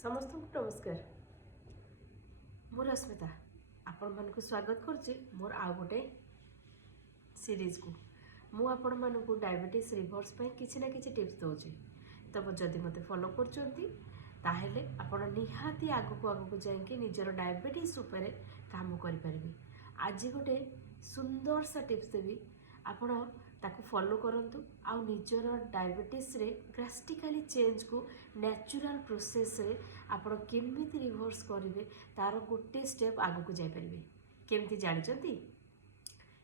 समस्त नमस्कार मु रश्मिता आपण मान को स्वागत करछि मोर आ गोटे सीरीज को मु आपण मान को डायबिटीज रिवर्स पे किछि ना किछि टिप्स दोछि तब जदि मते फॉलो करछंती ताहेले आपण निहाती आगु जाइके निजर डायबिटीज उपरे काम करि परिबे। आज गोटे सुंदर सा टिप्स देबी आपण ताकू फॉलो करंतु आ निजर डायबिटीज रे ड्रास्टिकली चेंज को नेचुरल प्रोसेस रे आपण केमिति रिवर्स करिवे तार गोटे स्टेप आगु को जाई परिबे। केमिति जानिचंती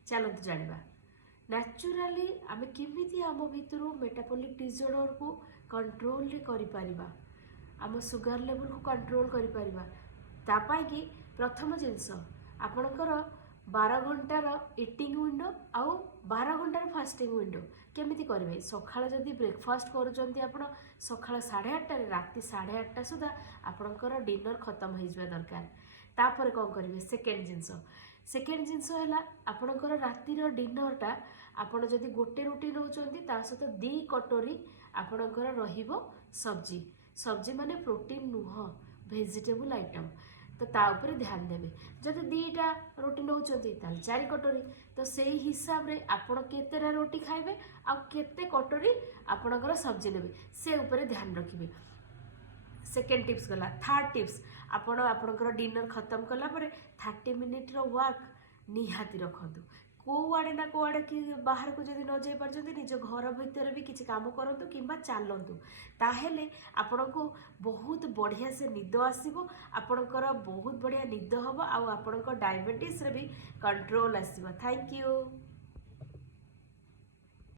चलंतु जानिबा। नेचुरली आमे केमिति आम भितरु मेटाबॉलिक डिसऑर्डर को कंट्रोल रे करि परिबा, आम सुगर लेवल को कंट्रोल करि परिबा। ता पाई कि प्रथम जिंस आपणकर 12 घंटार इटिंग विंडो आउ 12 घंटार फास्टिंग विंडो केमिति करेंगे। सकाळ जदि ब्रेकफास्ट करूचंती आपण सकाळ 8:30 राति 8:30 सुधा आपणकर डिनर खत्म हो जावा दरकार। तापर कौन करेंगे सेकेंड जिनस है आपणकर रातिर डिनरटा आपण जदि गोटे रुटी नौचंती ता सहित 2 कटोरी आपणकर रहिबो सब्जी माने प्रोटीन नुह वेजिटेबल आइटम तो ता ऊपर ध्यान देवे। जदि 2टा रोटी नौचंती ताल 4 कटोरी तो सेही हिसाब रे आपण केतेरा रोटी खाइबे आ केते कटोरी आपणकर सब्जी नेबे से ऊपर ध्यान रखिबे। सेकेंड टिप्स गला। थर्ड टिप्स आपण आपणकर डिनर खत्म कला परे 30 मिनिट रो वॉक निहाती रखंतु। कोआड़े ना कोआड़े कि बाहर को जदि न जाई पारछंती निज घर भीतर भी किछि काम करंतु किंबा चालंतु ताहेले आपनको बहुत बढ़िया से निद आसीबो, आपणकर बहुत बढ़िया निद हबो आ आपणकर डायबिटीज रे भी कंट्रोल आसीबो। Thank you.